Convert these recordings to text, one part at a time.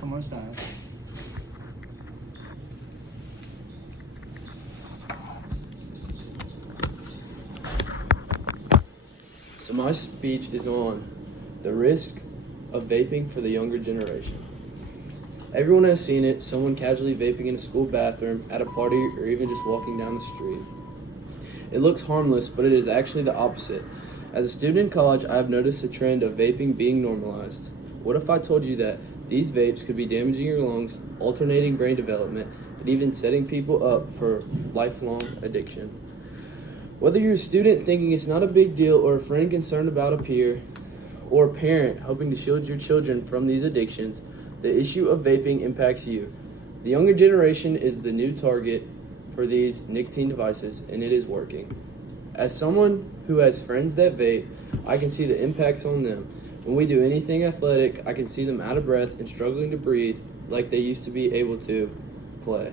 Come on, Styles. So my speech is on the risk of vaping for the younger generation. Everyone has seen it, someone casually vaping in a school bathroom, at a party, or even just walking down the street. It looks harmless, but it is actually the opposite. As a student in college, I have noticed a trend of vaping being normalized. What if I told you that these vapes could be damaging your lungs, alternating brain development, and even setting people up for lifelong addiction? Whether you're a student thinking it's not a big deal, or a friend concerned about a peer, or a parent hoping to shield your children from these addictions, the issue of vaping impacts you. The younger generation is the new target for these nicotine devices, and it is working. As someone who has friends that vape, I can see the impacts on them. When we do anything athletic, I can see them out of breath and struggling to breathe like they used to be able to play.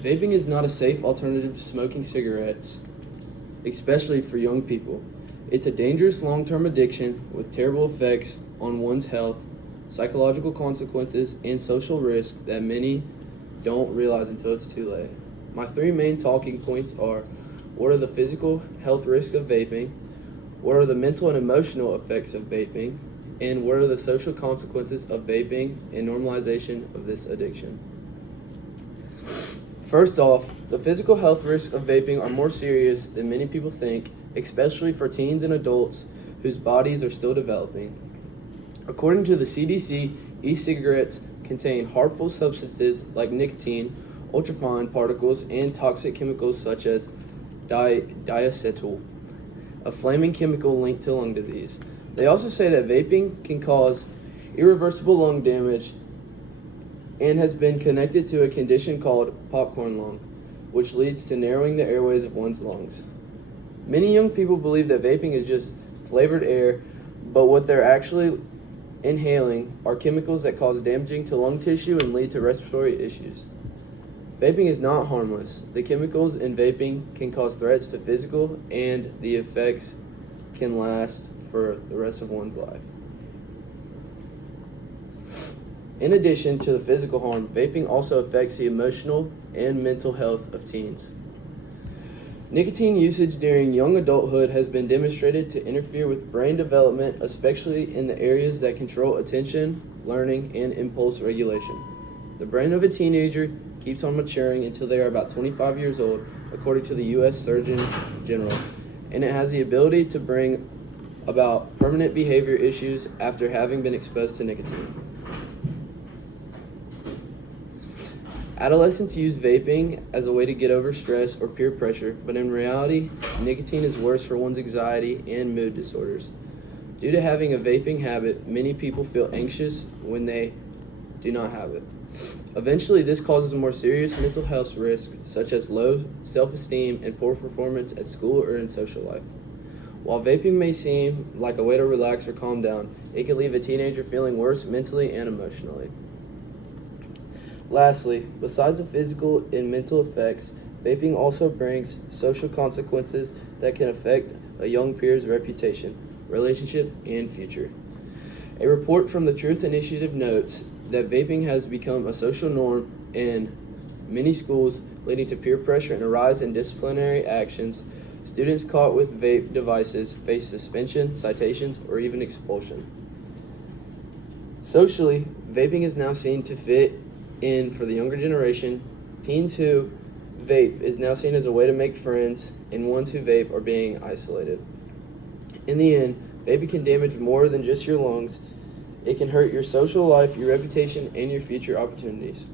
Vaping is not a safe alternative to smoking cigarettes, especially for young people. It's a dangerous long-term addiction with terrible effects on one's health, psychological consequences, and social risk that many don't realize until it's too late. My three main talking points are: what are the physical health risks of vaping? What are the mental and emotional effects of vaping? And what are the social consequences of vaping and normalization of this addiction? First off, the physical health risks of vaping are more serious than many people think, especially for teens and adults whose bodies are still developing. According to the CDC, e-cigarettes contain harmful substances like nicotine, ultrafine particles, and toxic chemicals such as diacetyl, a flaming chemical linked to lung disease. They also say that vaping can cause irreversible lung damage and has been connected to a condition called popcorn lung, which leads to narrowing the airways of one's lungs. Many young people believe that vaping is just flavored air, but what they're actually inhaling are chemicals that cause damaging to lung tissue and lead to respiratory issues. Vaping is not harmless. The chemicals in vaping can cause threats to physical, and the effects can last for the rest of one's life. In addition to the physical harm, vaping also affects the emotional and mental health of teens. Nicotine usage during young adulthood has been demonstrated to interfere with brain development, especially in the areas that control attention, learning, and impulse regulation. The brain of a teenager keeps on maturing until they are about 25 years old, according to the U.S. Surgeon General, and it has the ability to bring about permanent behavior issues after having been exposed to nicotine. Adolescents use vaping as a way to get over stress or peer pressure, but in reality, nicotine is worse for one's anxiety and mood disorders. Due to having a vaping habit, many people feel anxious when they do not have it. Eventually, this causes more serious mental health risks, such as low self-esteem and poor performance at school or in social life. While vaping may seem like a way to relax or calm down, it can leave a teenager feeling worse mentally and emotionally. Lastly, besides the physical and mental effects, vaping also brings social consequences that can affect a young peer's reputation, relationship, and future. A report from the Truth Initiative notes that vaping has become a social norm in many schools, leading to peer pressure and a rise in disciplinary actions. Students caught with vape devices face suspension, citations, or even expulsion. Socially, vaping is now seen to fit in for the younger generation. Teens who vape is now seen as a way to make friends, and ones who vape are being isolated. In the end, vaping can damage more than just your lungs. It can hurt your social life, your reputation, and your future opportunities.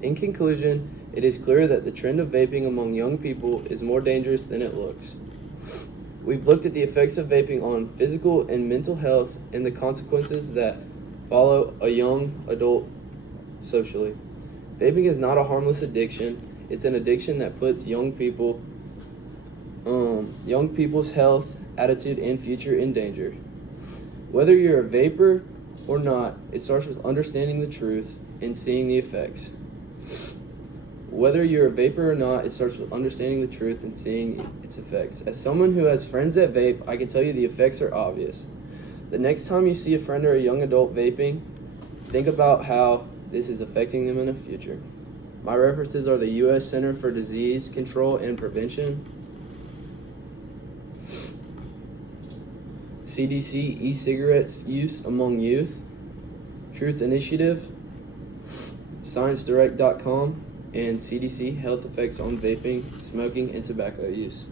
In conclusion, it is clear that the trend of vaping among young people is more dangerous than it looks. We've looked at the effects of vaping on physical and mental health and the consequences that follow a young adult socially. Vaping is not a harmless addiction. It's an addiction that puts young people's health, attitude, and future in danger. Whether you're a vapor or not, it starts with understanding the truth and seeing the effects. Whether you're a vapor or not, it starts with understanding the truth and seeing its effects. As someone who has friends that vape, I can tell you the effects are obvious. The next time you see a friend or a young adult vaping, Think about how this is affecting them in the future. My references are the U.S. Center for Disease Control and Prevention, CDC e-cigarettes use among youth, Truth Initiative, ScienceDirect.com, and CDC health effects on vaping, smoking, and tobacco use.